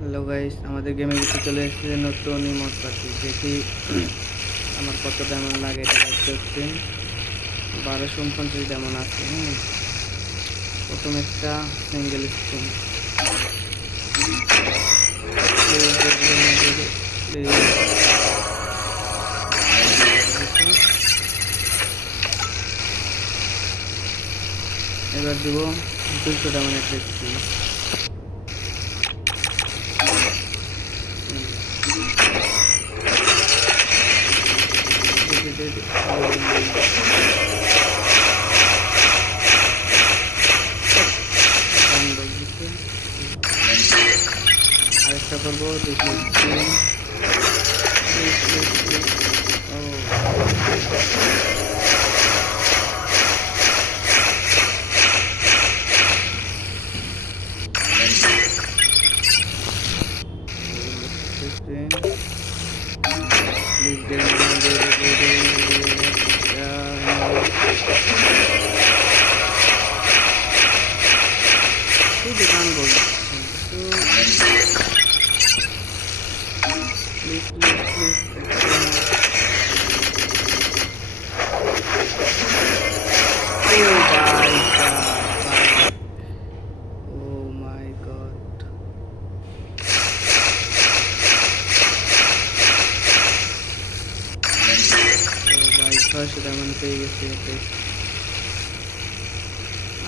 Hello guys, আমাদের গেমে ভিতরে চলে এসেছে নতুন ইমোট পার্টি। দেখি আমার কত ডায়মন্ড লাগে এটা লাইক করতে। 1249 ডায়মন্ড আছে। প্রথম একটা সিঙ্গেল স্ক্রিন। এবার দিব 200 ডায়মন্ড একটা স্ক্রিন। আরেকটা করবো সেটা মানে পেয়ে গেছি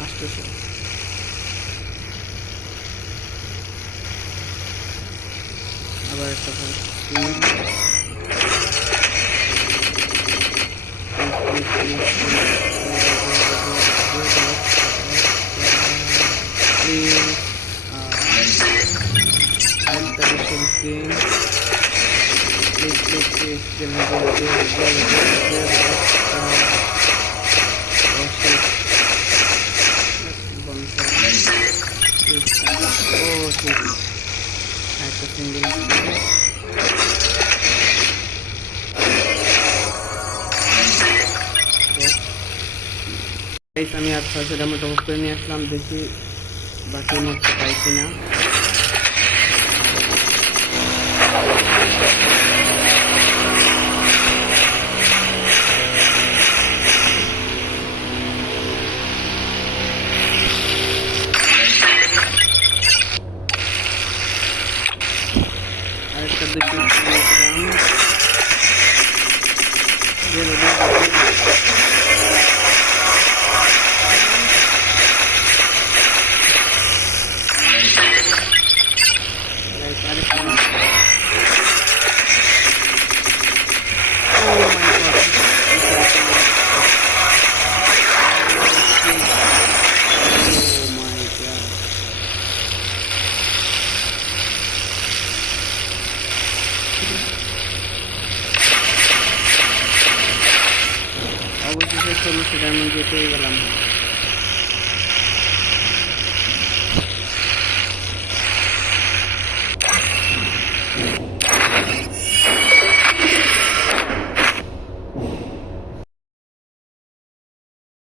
800। আবার একটা আমি আর 600 ডায়মন্ড টপ করে নিয়ে আসলাম। দেখি বাকি মোটটা পাই কিনা। আরেকটা দেখি অবশেষে 1600 ডায়মন্ড দিয়ে পেয়ে গেলাম।